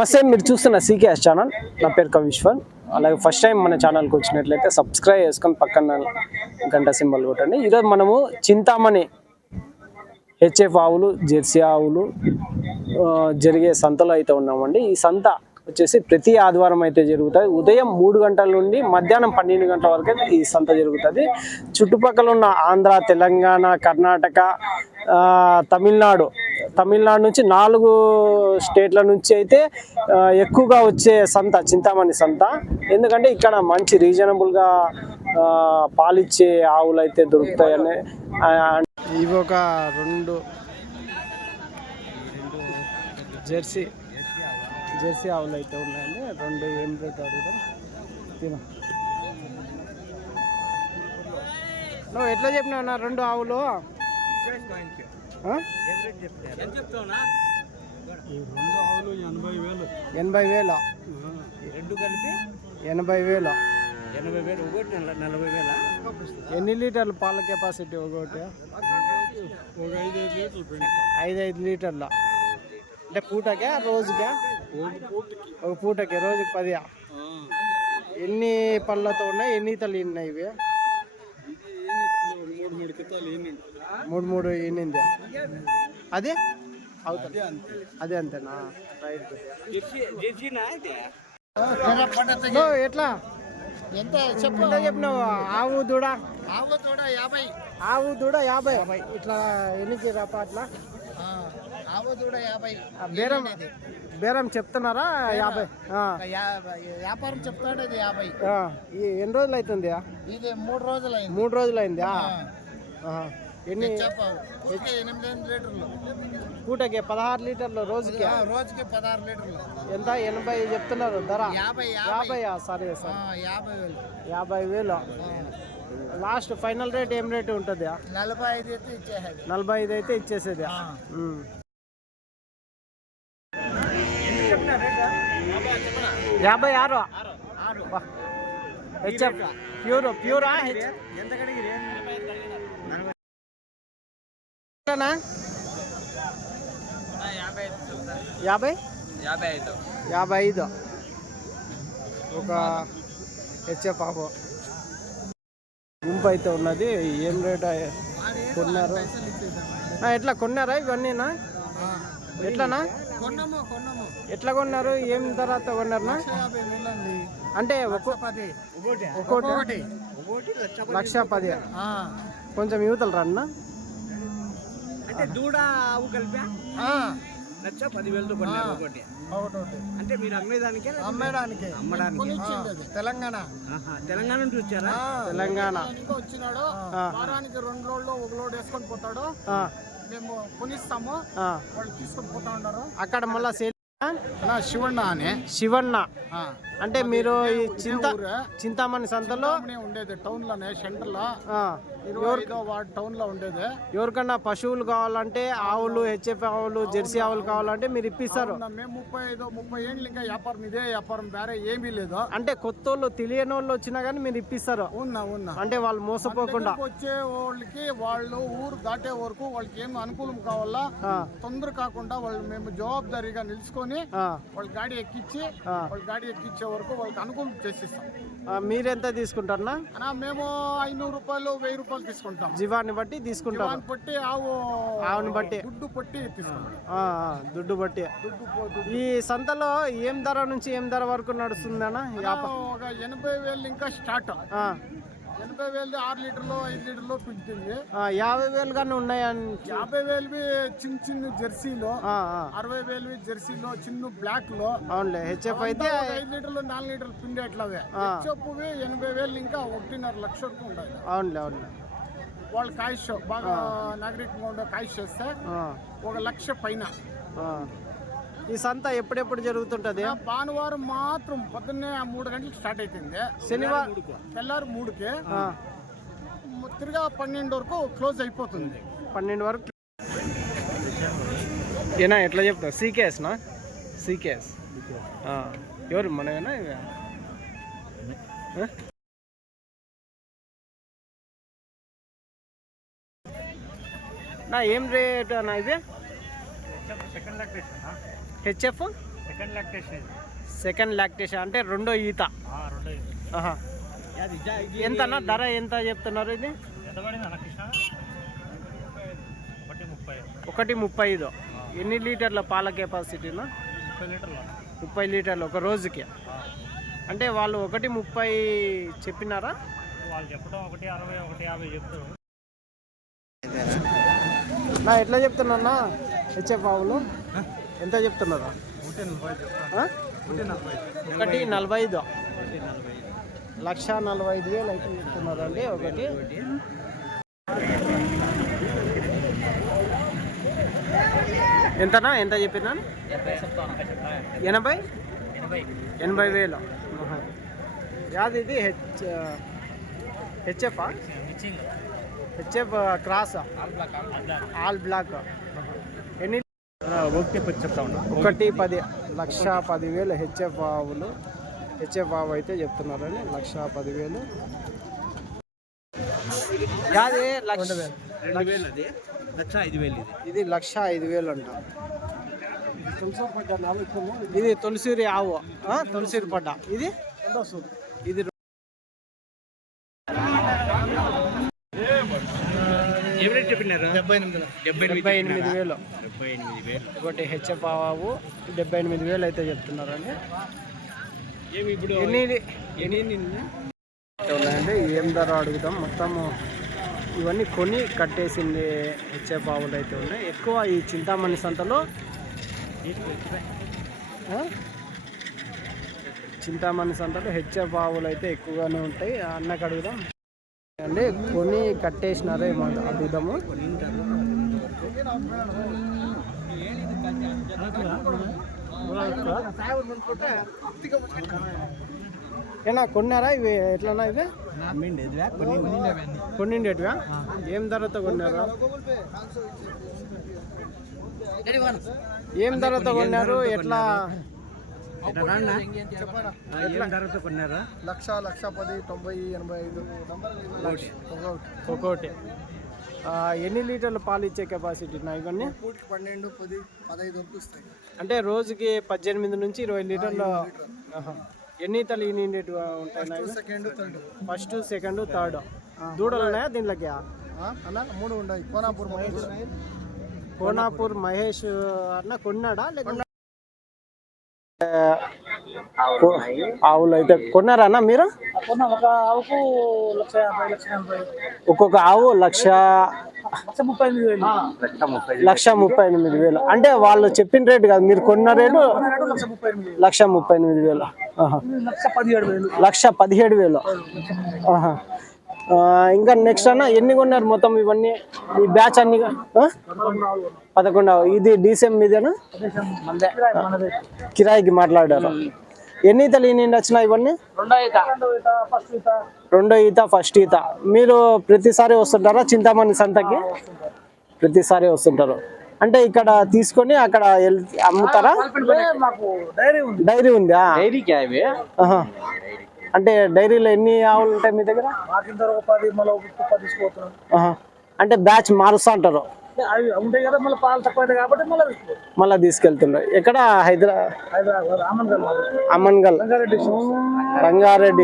నమస్తే, మీరు చూస్తున్న సీకేఎస్ ఛానల్. నా పేరు కవిశ్వర్. అలాగే ఫస్ట్ టైం మన ఛానల్కి వచ్చినట్లయితే సబ్స్క్రైబ్ చేసుకొని పక్కన గంట సింబల్ కొట్టండి. ఈరోజు మనము చింతామణి హెచ్ఎఫ్ ఆవులు, జెర్సీ ఆవులు జరిగే సంతలో అయితే ఉన్నామండి. ఈ సంత వచ్చేసి ప్రతి ఆదివారం అయితే జరుగుతుంది. ఉదయం 3 గంటల నుండి మధ్యాహ్నం 12 గంటల వరకు అయితే ఈ సంత జరుగుతుంది. చుట్టుపక్కల ఉన్న ఆంధ్ర, తెలంగాణ, కర్ణాటక, తమిళనాడు నుంచి 4 స్టేట్ల నుంచి అయితే ఎక్కువగా వచ్చే సంత చింతామణి సంత. ఎందుకంటే ఇక్కడ మంచి రీజనబుల్గా పాలిచ్చే ఆవులు అయితే దొరుకుతాయని. ఇవి ఒక 2 జెర్సీ ఆవులు అయితే ఉన్నాయండి. 2 ఏం రేట్ అడుగుతాం తిన. నువ్వు ఎట్లా చెప్పినావు నా 2 ఆవులు? 80,000. 2 కలిపి 80,000. 40,000. ఎన్ని లీటర్లు పాల కెపాసిటీ ఒకటి? 5 లీటర్ల. అంటే పూటకే రోజుకే? ఒక పూటకే రోజుకి 10. ఎన్ని పళ్ళతో ఉన్నాయి? ఎన్ని ఈతలు ఉన్నాయి ఇవి? 3 ఈనింది. అదే అవుతుంది, అదే అంతేనా? రైట్. ఎట్లా ఎంత చెప్పినావు? ఆవు దూడ 50. ఇట్లా ఎన్నికి రాప అట్లా? ఆవు దూడ 50. బేరం చెప్తున్నారా? 50. వ్యాపారం చెప్తాడు. ఇది 50. ఎన్ని రోజులు అవుతుంది? ఇది 3 రోజులు అయింది. ఎన్ని? 8 లీటర్లు. పూటకి 16 లీటర్లు రోజుకి? 16 లీటర్లు. ఎంత? 80 చెప్తున్నారు ధర? 50. సరే సార్, 50,000. లాస్ట్ ఫైనల్ రేట్ ఏం రేటు ఉంటుంది? 45 అయితే ఇచ్చేసేది. 56. హెచ్ఎఫ్ ప్యూరా? 55. ఒక హెచ్ఎఫ్ ఆవు గుంపు అయితే ఉన్నది. ఏం రేట్ కొన్నారు? ఎట్లా కొన్నారా ఇవన్నీనా? ఎట్లానా? ఎట్లా కొన్నారు? ఏం ధరతో కొన్నారా? అంటే ఒక్కోటి 1,10,000. కొంచెం యువతలు రన్నా? అంటే దూడ ఆవు కలిపా 1,10,000తో కొన్నారు ఒకటి. అంటే మీరు అమ్మడానికి తెలంగాణ నుంచి వచ్చారా? తెలంగాణ వచ్చినాడు. వారానికి 2 లోడ్లు 1 లోడ్ వేసుకొని పోతాడు. మేము కొనిస్తాము, వాళ్ళు తీసుకొని పోతా ఉన్నారు. అక్కడ మళ్ళా శివన్న అంటే మీరు ఈ చింతామణి సంతలో ఉండేది, టౌన్ లోనే సెంటర్ లో. టౌన్ లో ఉండేది. ఎవరికన్నా పశువులు కావాలంటే, ఆవులు, హెచ్ఎఫ్ ఆవులు, జెర్సీ ఆవులు కావాలంటే మీరు ఇప్పిస్తారు. మేము 30 ఏళ్ళు ఇంకా వ్యాపారం, ఇదే వ్యాపారం, వేరే ఏమీ లేదు. అంటే కొత్త వాళ్ళు, తెలియని వాళ్ళు వచ్చినా కానీ మీరు ఇప్పిస్తారు? ఉన్నా అంటే వాళ్ళు మోసపోకుండా వచ్చే వాళ్ళకి, వాళ్ళు ఊరు దాటే వరకు వాళ్ళకి ఏమి అనుకూలం కావాలా, తొందర కాకుండా వాళ్ళు మేము జవాబుదారీగా నిలుచుకొని వాళ్ళ గాడి ఎక్కించి వరకు వాళ్ళకి అనుకూలం చేసిస్తాం. మీరెంత తీసుకుంటారా? మేము 500 రూపాయలు, 1000 రూపాయలు తీసుకుంటాం. జీవాన్ని బట్టి తీసుకుంటాం. బట్టి ఆవుని బట్టి దుడ్డు బట్టి తీసుకుంటాం. దుడ్డు బట్టి. ఈ సంతలో ఏం ధర నుంచి ఏం ధర వరకు నడుస్తుందన్నా? ఒక 80,000 ఇంకా స్టార్ట్. 80,000 6 లీటర్లు 5 లీటర్లు పిండుతుంది. 50,000 కానీ ఉన్నాయని? 50,000 చిన్న జెర్సీలో, 60,000 జెర్సీలో, చిన్న బ్లాక్ లో. అవునులే. హెచ్ఎఫ్ అయితే 5 లీటర్లు 4 లీటర్లు పిండి ఎట్లావే. హెచ్ఎఫ్ 80,000 ఇంకా 1.5 లక్ష వరకు ఉంటాయి. అవునులే. వాళ్ళు కాయిష్ బాగా నాగరికంగా ఉండే కాయిష్ చేస్తే 1 లక్ష పైన. ఈ సంత ఎప్పుడెప్పుడు జరుగుతుంటది? భానువారం మాత్రం పొద్దున్నే 3 గంటలకు స్టార్ట్ అవుతుంది. శనివారం తెల్లారు 3కి తిరిగా 12 వరకు క్లోజ్ అయిపోతుంది. 12 వరకు ఏనా? ఎట్లా చెప్తావు? సీకేఎస్నా? సీకేఎస్ ఎవరు మనమేనా? నా ఏం రేట్ అన్న ఇది? హెచ్ఎఫ్ సెకండ్ లాక్టేషన్ అంటే రెండో ఈత. ఆహా. ఎంతనా ధర ఎంత చెప్తున్నారు ఇది? 1.35. ఎన్ని లీటర్ల పాల కెపాసిటీనా? 30 లీటర్లు ఒక రోజుకి. అంటే వాళ్ళు 1.30 చెప్పినారా? వాళ్ళు చెప్పడం 1.60 1.50 చెప్తారు. నా ఎట్లా చెప్తున్నా హెచ్ఎఫ్ ఆవులు ఎంత చెప్తున్నారా? 1.45. 1,45,000 అయితే చెప్తున్నారు అండి ఒకటి. ఎంతనా ఎంత చెప్పినా? 80,000. యాది ఇది హెచ్ఎఫ్ క్రాస్ ఆల్ బ్లాక్. ఎన్ని? 1.10. 1,10,000 హెచ్ఎఫ్ ఆవులు. హెచ్ఎఫ్ ఆవు అయితే చెప్తున్నారని 1,10,000. యాది 1,05,000. ఇది 1,05,000 అంట. ఇది తులసిరి ఆవు, తులసిరి పడ్డ. ఇది ఇది 78,000. ఒకటి హెచ్ఎఫ్ ఆవు 78,000 అయితే చెప్తున్నారండి. ఎన్ని ఉన్నాయండి? ఏం ధర అడుగుతాం. మొత్తము ఇవన్నీ కొని కట్టేసింది హెచ్ఎఫ్ ఆవులు అయితే ఉన్నాయి. ఎక్కువ ఈ చింతామణి సంతలో హెచ్ఎఫ్ ఆవులు అయితే ఎక్కువగానే ఉంటాయి. అన్నకు అడుగుదాం అండి. కొని కట్టేసినారే అడుగుదాము. ఏనా కొన్నారా ఇవి? ఎట్లన్నా ఇవి కొన్నిండేటివా? ఏం ధరతో కొన్నారు? ఏం ధరతో కొన్నారు? ఎట్లా ధరతో కొన్నారా? 1,10,000, 90, 85 ఒక్కోటి. ఎన్ని లీటర్లు పాలు ఇచ్చే కెపాసిటీ నా ఇవన్నీ? 12, 10, 15 వరకు ఇస్తాయి. అంటే రోజుకి 18 నుంచి 20 లీటర్లు. ఎన్ని ఈతలు ఈనిండేటివి ఉంటాయి? First, second, third. దూడలు ఉన్నాయా దీంట్లోకి? 3 ఉన్నాయి. కోనాపూర్ మహేష్ అన్న కొన్నాడా లేకుండా? ఆవులు అయితే కొన్నారా అన్న మీరు? ఒక్కొక్క ఆవు 1,38,000. అంటే వాళ్ళు చెప్పిన రేటు కాదు, మీరు కొన్న రేటు 1,38,000. 1,17,000. ఇంకా నెక్స్ట్ అన్న ఎన్ని కొన్నారు మొత్తం ఇవన్నీ? ఈ బ్యాచ్ అన్ని 11. ఇది డీసీఎం మీదేనా? కిరాయికి మాట్లాడారు. ఎన్ని ఈతలు ఈనిండి వచ్చినా ఇవన్నీ? 2 ఈత, ఫస్ట్ ఈత. మీరు ప్రతిసారి వస్తుంటారా చింతామణి సంతకి? ప్రతిసారి వస్తుంటారు. అంటే ఇక్కడ తీసుకొని అక్కడ అమ్ముతారా? డైరీ ఉందా? అంటే డైరీలో ఎన్ని ఆవులు ఉంటాయి మీ దగ్గర? అంటే బ్యాచ్ మారుస్తా అంటారు మళ్ళీ తీసుకెళ్తుండ్రు. ఎక్కడ? హైదరాబాద్ అమన్గల్ రంగారెడ్డి.